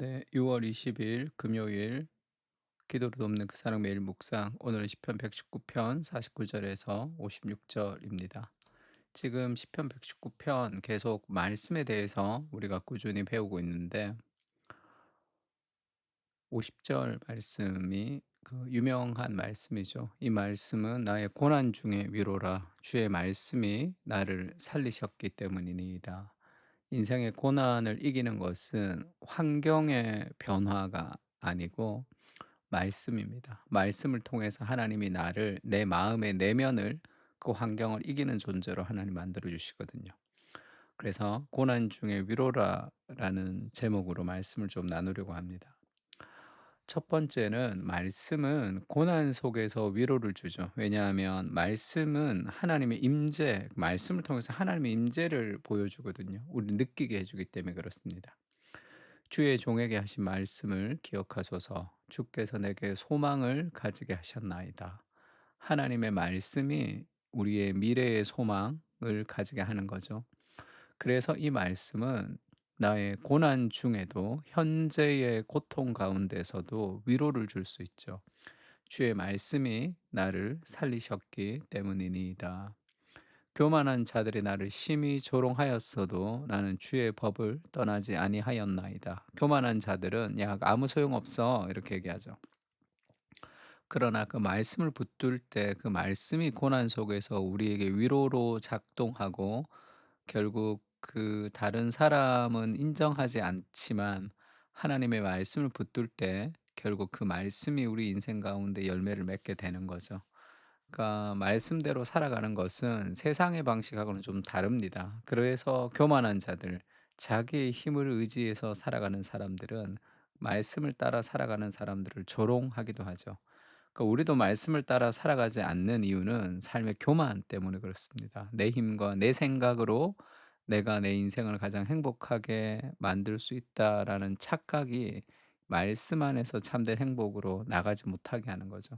네, 6월 20일 금요일 기도로 돕는 그 사랑 매일 묵상. 오늘은 시편 119편 49절에서 56절입니다. 지금 시편 119편 계속 말씀에 대해서 우리가 꾸준히 배우고 있는데 50절 말씀이 그 유명한 말씀이죠. 이 말씀은 나의 고난 중에 위로라 주의 말씀이 나를 살리셨기 때문이니이다. 인생의 고난을 이기는 것은 환경의 변화가 아니고 말씀입니다. 말씀을 통해서 하나님이 나를 내 마음의 내면을 그 환경을 이기는 존재로 하나님 만들어 주시거든요. 그래서 고난 중에 위로라라는 제목으로 말씀을 좀 나누려고 합니다. 첫 번째는 말씀은 고난 속에서 위로를 주죠. 왜냐하면 말씀은 하나님의 임재, 말씀을 통해서 하나님의 임재를 보여주거든요. 우리를 느끼게 해주기 때문에 그렇습니다. 주의 종에게 하신 말씀을 기억하소서. 주께서 내게 소망을 가지게 하셨나이다. 하나님의 말씀이 우리의 미래의 소망을 가지게 하는 거죠. 그래서 이 말씀은 나의 고난 중에도 현재의 고통 가운데서도 위로를 줄 수 있죠. 주의 말씀이 나를 살리셨기 때문이니이다. 교만한 자들이 나를 심히 조롱하였어도 나는 주의 법을 떠나지 아니하였나이다. 교만한 자들은 야 아무 소용없어 이렇게 얘기하죠. 그러나 그 말씀을 붙들 때 그 말씀이 고난 속에서 우리에게 위로로 작동하고 결국 그 다른 사람은 인정하지 않지만 하나님의 말씀을 붙들 때 결국 그 말씀이 우리 인생 가운데 열매를 맺게 되는 거죠. 그러니까 말씀대로 살아가는 것은 세상의 방식하고는 좀 다릅니다. 그래서 교만한 자들, 자기의 힘을 의지해서 살아가는 사람들은 말씀을 따라 살아가는 사람들을 조롱하기도 하죠. 그러니까 우리도 말씀을 따라 살아가지 않는 이유는 삶의 교만 때문에 그렇습니다. 내 힘과 내 생각으로 내가 내 인생을 가장 행복하게 만들 수 있다라는 착각이 말씀 안에서 참된 행복으로 나가지 못하게 하는 거죠.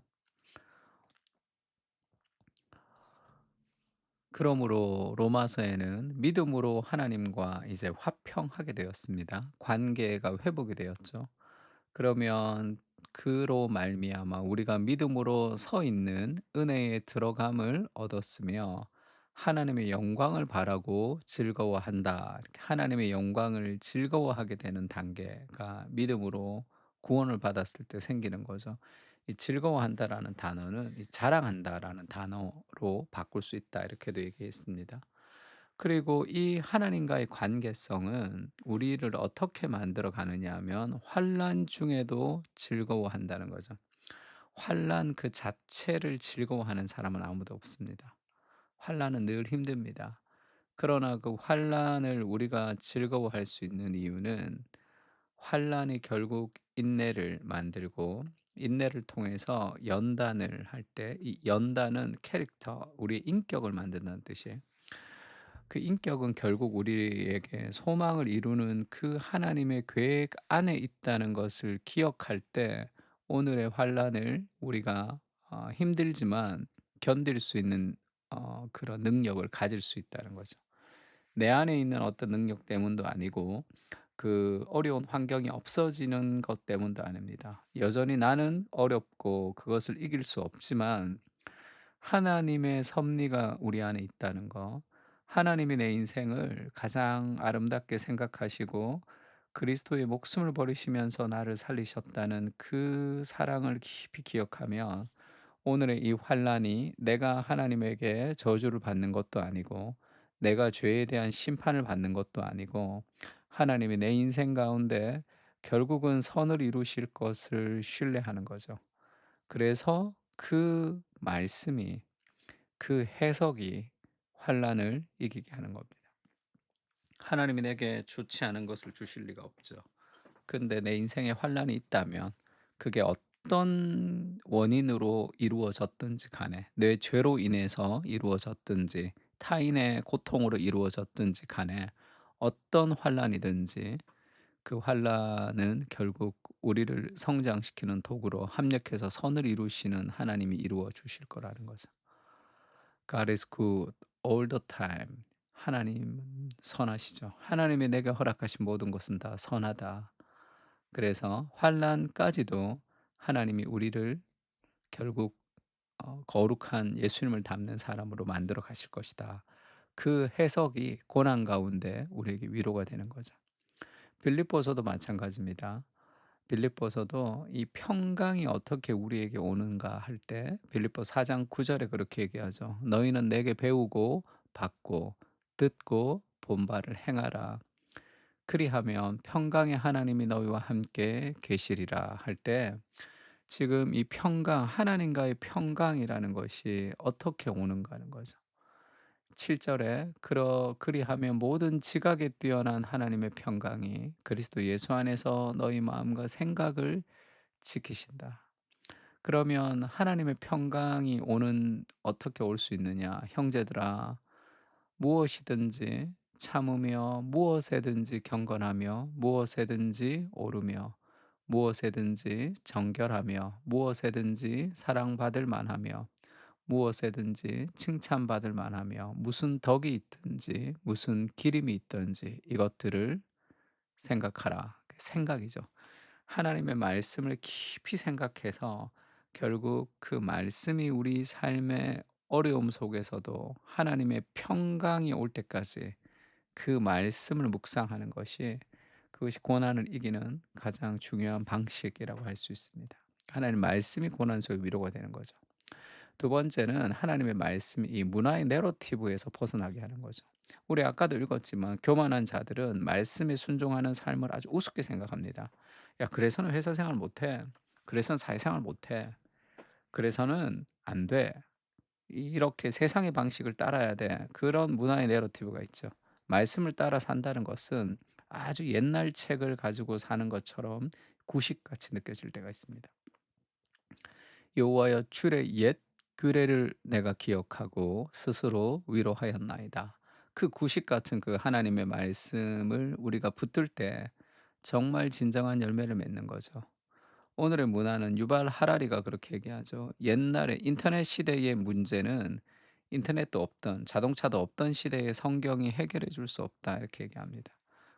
그러므로 로마서에는 믿음으로 하나님과 이제 화평하게 되었습니다. 관계가 회복이 되었죠. 그러면 그로 말미암아 우리가 믿음으로 서 있는 은혜에 들어감을 얻었으며 하나님의 영광을 바라고 즐거워한다. 이렇게 하나님의 영광을 즐거워하게 되는 단계가 믿음으로 구원을 받았을 때 생기는 거죠. 이 즐거워한다라는 단어는 이 자랑한다라는 단어로 바꿀 수 있다. 이렇게도 얘기했습니다. 그리고 이 하나님과의 관계성은 우리를 어떻게 만들어 가느냐 하면 환난 중에도 즐거워한다는 거죠. 환난 그 자체를 즐거워하는 사람은 아무도 없습니다. 환난은 늘 힘듭니다. 그러나 그 환난을 우리가 즐거워할 수 있는 이유는 환난이 결국 인내를 만들고 인내를 통해서 연단을 할 때 이 연단은 캐릭터, 우리의 인격을 만든다는 뜻이에요. 그 인격은 결국 우리에게 소망을 이루는 그 하나님의 계획 안에 있다는 것을 기억할 때 오늘의 환란을 우리가 힘들지만 견딜 수 있는 그런 능력을 가질 수 있다는 거죠. 내 안에 있는 어떤 능력 때문도 아니고 그 어려운 환경이 없어지는 것 때문도 아닙니다. 여전히 나는 어렵고 그것을 이길 수 없지만 하나님의 섭리가 우리 안에 있다는 거, 하나님이 내 인생을 가장 아름답게 생각하시고 그리스도의 목숨을 버리시면서 나를 살리셨다는 그 사랑을 깊이 기억하면 오늘의 이 환란이 내가 하나님에게 저주를 받는 것도 아니고 내가 죄에 대한 심판을 받는 것도 아니고 하나님이 내 인생 가운데 결국은 선을 이루실 것을 신뢰하는 거죠. 그래서 그 말씀이 그 해석이 환란을 이기게 하는 겁니다. 하나님이 내게 좋지 않은 것을 주실 리가 없죠. 근데 내 인생에 환란이 있다면 그게 어떤 원인으로 이루어졌든지 간에 내 죄로 인해서 이루어졌든지 타인의 고통으로 이루어졌든지 간에 어떤 환란이든지 그 환란은 결국 우리를 성장시키는 도구로 합력해서 선을 이루시는 하나님이 이루어 주실 거라는 거죠. God is good all the time. 하나님은 선하시죠. 하나님이 내게 허락하신 모든 것은 다 선하다. 그래서 환난까지도 하나님이 우리를 결국 거룩한 예수님을 닮는 사람으로 만들어 가실 것이다. 그 해석이 고난 가운데 우리에게 위로가 되는 거죠. 빌립보서도 마찬가지입니다. 빌립보서도 이 평강이 어떻게 우리에게 오는가 할 때 빌립보 4장 9 절에 그렇게 얘기하죠. "너희는 내게 배우고 받고 듣고 본 바를 행하라. 그리하면 평강의 하나님이 너희와 함께 계시리라." 할 때 지금 이 평강, 하나님과의 평강이라는 것이 어떻게 오는가 하는 거죠. 7 절에 그리하면 모든 지각에 뛰어난 하나님의 평강이 그리스도 예수 안에서 너희 마음과 생각을 지키신다. 그러면 하나님의 평강이 오는 어떻게 올 수 있느냐? 형제들아, 무엇이든지 참으며 무엇에든지 경건하며 무엇에든지 오르며 무엇에든지 정결하며 무엇에든지 사랑받을 만하며 무엇에든지 칭찬받을 만하며 무슨 덕이 있든지 무슨 기림이 있든지 이것들을 생각하라. 그 생각이죠. 하나님의 말씀을 깊이 생각해서 결국 그 말씀이 우리 삶의 어려움 속에서도 하나님의 평강이 올 때까지 그 말씀을 묵상하는 것이 그것이 고난을 이기는 가장 중요한 방식이라고 할 수 있습니다. 하나님 말씀이 고난 속에 위로가 되는 거죠. 두 번째는 하나님의 말씀이 이 문화의 내러티브에서 벗어나게 하는 거죠. 우리 아까도 읽었지만 교만한 자들은 말씀에 순종하는 삶을 아주 우습게 생각합니다. "야 그래서는 회사 생활 못 해. 그래서는 사회생활 못 해. 그래서는 안 돼." 이렇게 세상의 방식을 따라야 돼. 그런 문화의 내러티브가 있죠. 말씀을 따라 산다는 것은 아주 옛날 책을 가지고 사는 것처럼 구식같이 느껴질 때가 있습니다. 여호와여 주의 옛 규례를 내가 기억하고 스스로 위로하였나이다. 그 구식 같은 그 하나님의 말씀을 우리가 붙들 때 정말 진정한 열매를 맺는 거죠. 오늘의 문화는 유발 하라리가 그렇게 얘기하죠. 옛날에 인터넷 시대의 문제는 인터넷도 없던 자동차도 없던 시대에 성경이 해결해 줄 수 없다 이렇게 얘기합니다.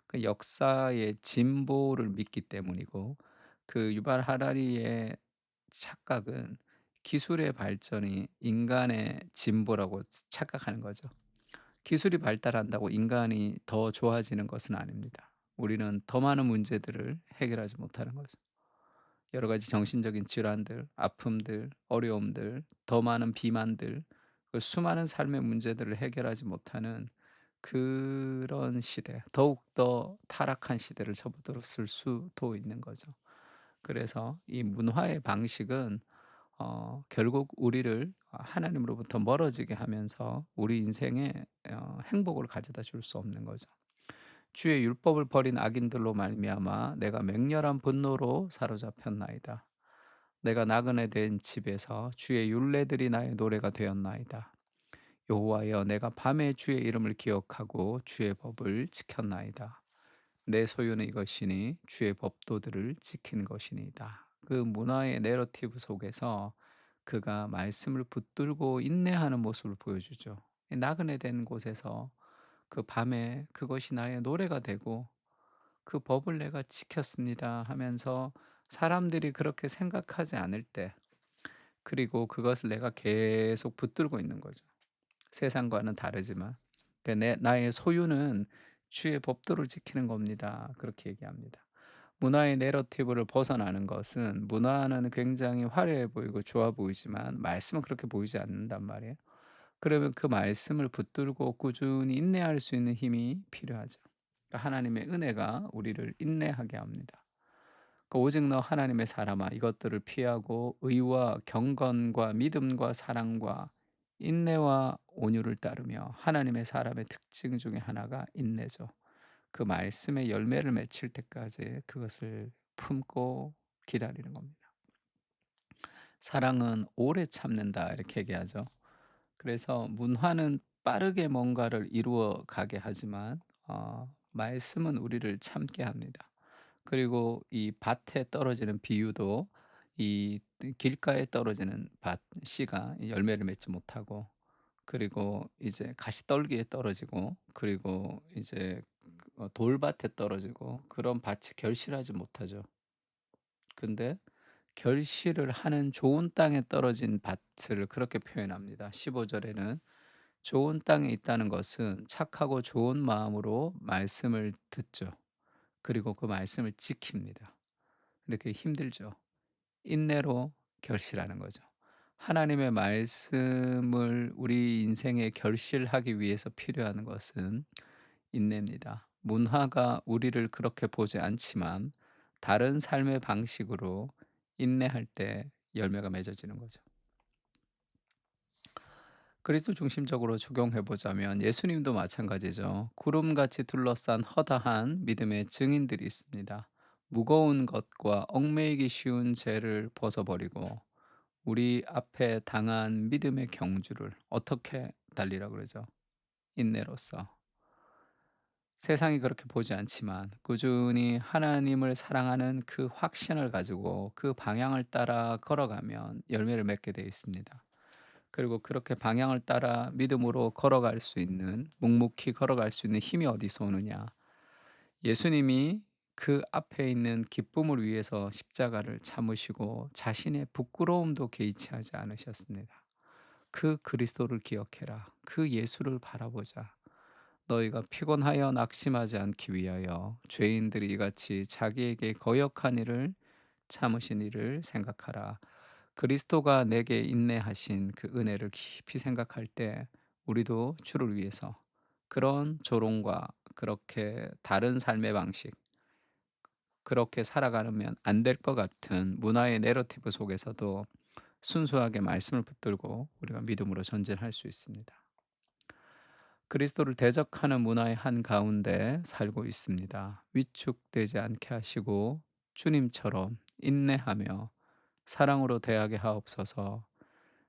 그 역사의 진보를 믿기 때문이고 그 유발 하라리의 착각은 기술의 발전이 인간의 진보라고 착각하는 거죠. 기술이 발달한다고 인간이 더 좋아지는 것은 아닙니다. 우리는 더 많은 문제들을 해결하지 못하는 거죠. 여러 가지 정신적인 질환들, 아픔들, 어려움들, 더 많은 비만들, 그 수많은 삶의 문제들을 해결하지 못하는 그런 시대, 더욱더 타락한 시대를 접어들었을 수도 있는 거죠. 그래서 이 문화의 방식은 결국 우리를 하나님으로부터 멀어지게 하면서 우리 인생에 행복을 가져다 줄 수 없는 거죠. 주의 율법을 버린 악인들로 말미암아 내가 맹렬한 분노로 사로잡혔나이다. 내가 나그네 된 집에서 주의 율례들이 나의 노래가 되었나이다. 여호와여 내가 밤에 주의 이름을 기억하고 주의 법을 지켰나이다. 내 소유는 이것이니 주의 법도들을 지킨 것이니이다. 그 문화의 내러티브 속에서 그가 말씀을 붙들고 인내하는 모습을 보여주죠. 나그네 된 곳에서 그 밤에 그것이 나의 노래가 되고 그 법을 내가 지켰습니다 하면서 사람들이 그렇게 생각하지 않을 때 그리고 그것을 내가 계속 붙들고 있는 거죠. 세상과는 다르지만 내 나의 소유는 주의 법도를 지키는 겁니다. 그렇게 얘기합니다. 문화의 내러티브를 벗어나는 것은 문화는 굉장히 화려해 보이고 좋아 보이지만 말씀은 그렇게 보이지 않는단 말이에요. 그러면 그 말씀을 붙들고 꾸준히 인내할 수 있는 힘이 필요하죠. 그러니까 하나님의 은혜가 우리를 인내하게 합니다. 오직 너 하나님의 사람아 이것들을 피하고 의와 경건과 믿음과 사랑과 인내와 온유를 따르며 하나님의 사람의 특징 중에 하나가 인내죠. 그 말씀의 열매를 맺힐 때까지 그것을 품고 기다리는 겁니다. 사랑은 오래 참는다 이렇게 얘기하죠. 그래서 문화는 빠르게 뭔가를 이루어 가게 하지만 말씀은 우리를 참게 합니다. 그리고 이 밭에 떨어지는 비유도 이 길가에 떨어지는 밭 씨가 이 열매를 맺지 못하고 그리고 이제 가시떨기에 떨어지고 그리고 이제 돌밭에 떨어지고 그런 밭이 결실하지 못하죠. 근데 결실을 하는 좋은 땅에 떨어진 밭을 그렇게 표현합니다. 15 절에는 좋은 땅에 있다는 것은 착하고 좋은 마음으로 말씀을 듣죠. 그리고 그 말씀을 지킵니다. 근데 그게 힘들죠. 인내로 결실하는 거죠. 하나님의 말씀을 우리 인생에 결실하기 위해서 필요한 것은 인내입니다. 문화가 우리를 그렇게 보지 않지만 다른 삶의 방식으로 인내할 때 열매가 맺어지는 거죠. 그리스도 중심적으로 적용해 보자면 예수님도 마찬가지죠. 구름같이 둘러싼 허다한 믿음의 증인들이 있습니다. 무거운 것과 얽매이기 쉬운 죄를 벗어버리고 우리 앞에 당한 믿음의 경주를 어떻게 달리라 그러죠? 인내로써. 세상이 그렇게 보지 않지만 꾸준히 하나님을 사랑하는 그 확신을 가지고 그 방향을 따라 걸어가면 열매를 맺게 되어 있습니다. 그리고 그렇게 방향을 따라 믿음으로 걸어갈 수 있는, 묵묵히 걸어갈 수 있는 힘이 어디서 오느냐? 예수님이 그 앞에 있는 기쁨을 위해서 십자가를 참으시고 자신의 부끄러움도 개의치 하지 않으셨습니다. 그 그리스도를 기억해라. 그 예수를 바라보자. 너희가 피곤하여 낙심하지 않기 위하여 죄인들이 이같이 자기에게 거역한 일을 참으신 일을 생각하라. 그리스도가 내게 인내하신 그 은혜를 깊이 생각할 때 우리도 주를 위해서 그런 조롱과 그렇게 다른 삶의 방식, 그렇게 살아가면 안 될 것 같은 문화의 내러티브 속에서도 순수하게 말씀을 붙들고 우리가 믿음으로 전진할 수 있습니다. 그리스도를 대적하는 문화의 한가운데 살고 있습니다. 위축되지 않게 하시고 주님처럼 인내하며 사랑으로 대하게 하옵소서.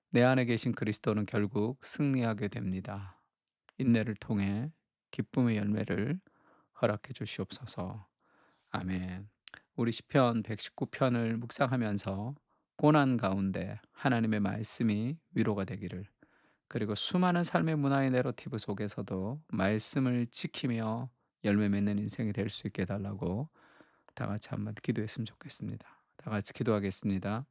내 안에 계신 그리스도는 결국 승리하게 됩니다. 인내를 통해 기쁨의 열매를 허락해 주시옵소서. 아멘. 우리 시편 119 편을 묵상하면서 고난 가운데 하나님의 말씀이 위로가 되기를, 그리고 수많은 삶의 문화의 내러티브 속에서도 말씀을 지키며 열매 맺는 인생이 될 수 있게 해 달라고 다 같이 한번 기도했으면 좋겠습니다. 다 같이 기도하겠습니다.